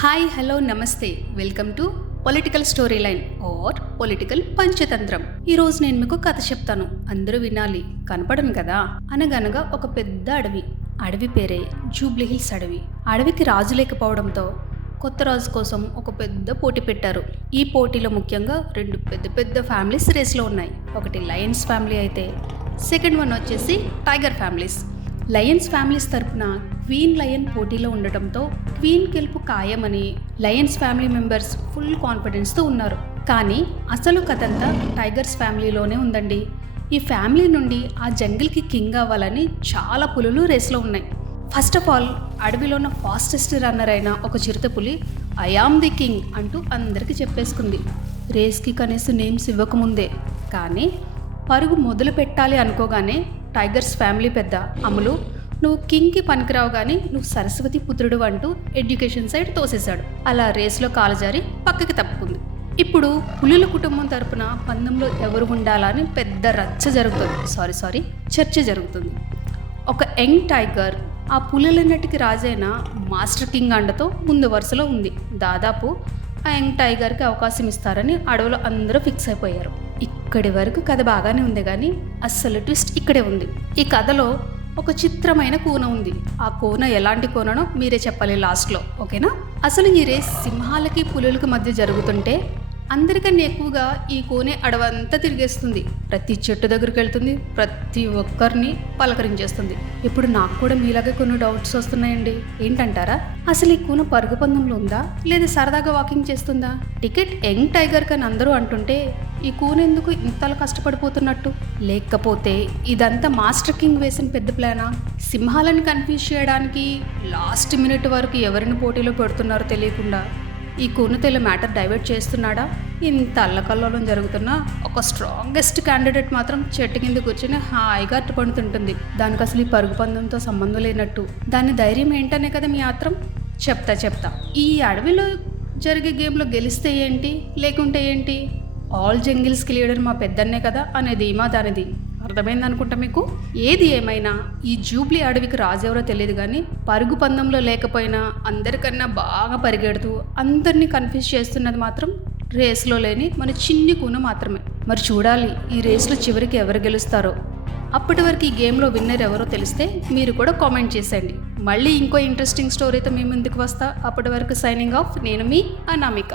Hi hello నమస్తే welcome to political story line or political Panchatantram. ఈరోజు నేను మీకు కథ చెప్తాను, అందరూ వినాలి. కనపడను కదా. అనగనగా ఒక పెద్ద అడవి పేరే జూబ్లీ హిల్స్ అడవి. అడవికి రాజు లేకపోవడంతో కొత్త రాజు కోసం ఒక పెద్ద పోటీ పెట్టారు. ఈ పోటీలో ముఖ్యంగా రెండు పెద్ద పెద్ద ఫ్యామిలీస్ రేస్లో ఉన్నాయి. ఒకటి లయన్స్ ఫ్యామిలీ అయితే సెకండ్ వన్ వచ్చేసి టైగర్ ఫ్యామిలీస్. లయన్స్ ఫ్యామిలీస్ తరపున క్వీన్ లయన్ పోటీలో ఉండటంతో క్వీన్ గెలుపు ఖాయమని లయన్స్ ఫ్యామిలీ మెంబర్స్ ఫుల్ కాన్ఫిడెన్స్తో ఉన్నారు. కానీ అసలు కథంతా టైగర్స్ ఫ్యామిలీలోనే ఉందండి. ఈ ఫ్యామిలీ నుండి ఆ జంగిల్కి కింగ్ అవ్వాలని చాలా పులులు రేస్లో ఉన్నాయి. ఫస్ట్ ఆఫ్ ఆల్ అడవిలో ఉన్న ఫాస్టెస్ట్ రన్నర్ అయిన ఒక చిరుతపులి ఐ ఆమ్ ది కింగ్ అంటూ అందరికీ చెప్పేసుకుంది. రేస్కి కనీసం నేమ్స్ ఇవ్వకముందే. కానీ పరుగు మొదలు పెట్టాలి అనుకోగానే టైగర్స్ ఫ్యామిలీ పెద్ద అమలు, నువ్వు కింగ్కి పనికిరావు కానీ నువ్వు సరస్వతి పుత్రుడు అంటూ ఎడ్యుకేషన్ సైడ్ తోసేశాడు. అలా రేస్లో కాలుజారి పక్కకి తప్పుకుంది. ఇప్పుడు పులుల కుటుంబం తరపున పందెంలో ఎవరు ఉండాలా అని పెద్ద చర్చ జరుగుతుంది. ఒక యంగ్ టైగర్ ఆ పులులన్నిటికీ రాజైన మాస్టర్ కింగ్ అండతో ముందు వరుసలో ఉంది. దాదాపు ఆ యంగ్ టైగర్కి అవకాశం ఇస్తారని అడవిలో అందరూ ఫిక్స్ అయిపోయారు. ఇక్కడి వరకు కథ బాగానే ఉంది, కానీ అస్సలు ట్విస్ట్ ఇక్కడే ఉంది. ఈ కథలో ఒక చిత్రమైన కూన ఉంది. ఆ కూన ఎలాంటి కూననో మీరే చెప్పాలి లాస్ట్లో, ఓకేనా? అసలు ఈ రేస్ సింహాలకి పులులకి మధ్య జరుగుతుంటే అందరికన్నా ఎక్కువగా ఈ కోనే అడవంతా తిరిగేస్తుంది. ప్రతి చెట్టు దగ్గరికి వెళ్తుంది, ప్రతి ఒక్కరిని పలకరించేస్తుంది. ఇప్పుడు నాకు కూడా మీలాగే కొన్ని డౌట్స్ వస్తున్నాయండి. ఏంటంటారా? అసలు ఈ కూన పరుగు పందెంలో ఉందా లేదా సరదాగా వాకింగ్ చేస్తుందా? టికెట్ యంగ్ టైగర్ కని అందరూ అంటుంటే ఈ కూన ఎందుకు ఇంతలా కష్టపడిపోతున్నట్టు? లేకపోతే ఇదంతా మాస్టర్ కింగ్ వేసిన పెద్ద ప్లానా? సింహాలను కన్ఫ్యూజ్ చేయడానికి లాస్ట్ మినిట్ వరకు ఎవరిని పోటీలో పెడుతున్నారో తెలియకుండా ఈ కూనతెల మ్యాటర్ డైవర్ట్ చేస్తున్నాడా? ఇంత అల్లకల్లోలం జరుగుతున్నా ఒక స్ట్రాంగెస్ట్ క్యాండిడేట్ మాత్రం చెట్టు కింద కూర్చొని హాయిగా అట్టుపడుతుంటుంది. దానికి అసలు ఈ పరుగు పందెంతో సంబంధం లేనట్టు. దాని ధైర్యం ఏంటనే కదా మీ ఆత్రం. చెప్తా. ఈ అడవిలో జరిగే గేమ్లో గెలిస్తే ఏంటి, లేకుంటే ఏంటి? ఆల్ జంగిల్స్కి లీడర్ మా పెద్దన్నే కదా అనేది ధీమా దానిది. అర్థమైందనుకుంటా మీకు. ఏది ఏమైనా ఈ జూబ్లీ అడవికి రాజెవరో తెలియదు, కానీ పరుగు పందెంలో లేకపోయినా అందరికన్నా బాగా పరిగెడుతూ అందరినీ కన్ఫ్యూజ్ చేస్తున్నది మాత్రం రేస్లో లేని మన చిన్ని కూన మాత్రమే. మరి చూడాలి ఈ రేస్లో చివరికి ఎవరు గెలుస్తారో. అప్పటి వరకు ఈ గేమ్లో విన్నర్ ఎవరో తెలిస్తే మీరు కూడా కామెంట్ చేసేయండి. మళ్ళీ ఇంకో ఇంట్రెస్టింగ్ స్టోరీతో మీ ముందుకు వస్తా. అప్పటి వరకు సైనింగ్ ఆఫ్. నేను మీ అనామిక.